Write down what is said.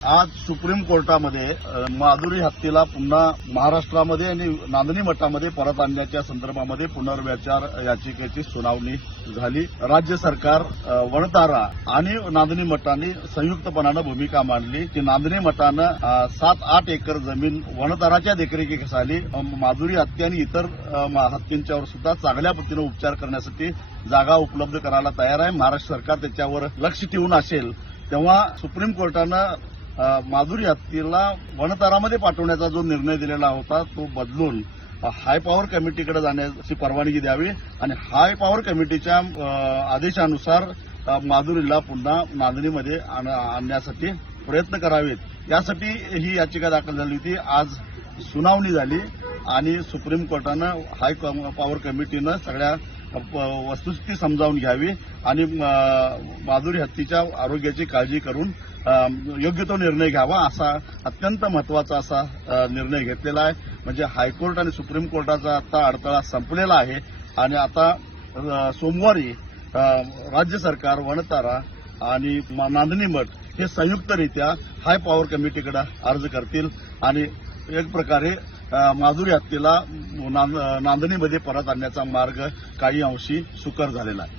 आज सुप्रीम कोर्टामध्ये माधुरी हत्येला पुन्हा महाराष्ट्रामध्ये आणि नांदणी मठामध्ये परत आणण्याच्या संदर्भामध्ये पुनर्विचार याचिकेची सुनावणी झाली। राज्य सरकार, वणतारा आणि नांदणी मठाने संयुक्तपणानं भूमिका मांडली की नांदणी मठानं 7-8 एकर जमीन वणताराच्या देखरेखीखाली माधुरी हत्या आणि इतर हत्यांच्यावर सुद्धा चांगल्या पद्धतीने उपचार करण्यासाठी जागा उपलब्ध करायला तयार आहे। महाराष्ट्र सरकार त्याच्यावर लक्ष ठेवून असेल तेव्हा सुप्रीम कोर्टानं माधुरी हत्येला वणतारामध्ये पाठवण्याचा जो निर्णय दिलेला होता तो बदलून हाय पॉवर कमिटीकडे जाण्याची परवानगी द्यावी आणि हाय पॉवर कमिटीच्या आदेशानुसार माधुरीला पुन्हा नांदणीमध्ये आणण्यासाठी प्रयत्न करावेत। यासाठी ही याचिका दाखल झाली होती। आज सुनावणी झाली आणि सुप्रीम कोर्टानं हाय पॉवर कमिटीनं सगळ्या वस्तुस्थिती समजावून घ्यावी आणि माधुरी हत्येच्या आरोग्याची काळजी करून योग्य तो निर्णय घ्यावा असा अत्यंत महत्वाचा असा निर्णय घेतलेला आहे। म्हणजे हायकोर्ट आणि सुप्रीम कोर्टाचा आता अडथळा संपलेला आहे आणि आता सोमवारी राज्य सरकार, वणतारा आणि नांदणी मठ हे संयुक्तरित्या हाय पॉवर कमिटीकडे अर्ज करतील आणि एक प्रकारे माधुरी हत्येला नांदणीमध्ये परत आणण्याचा मार्ग काही अंशी सुकर झालेला आहे।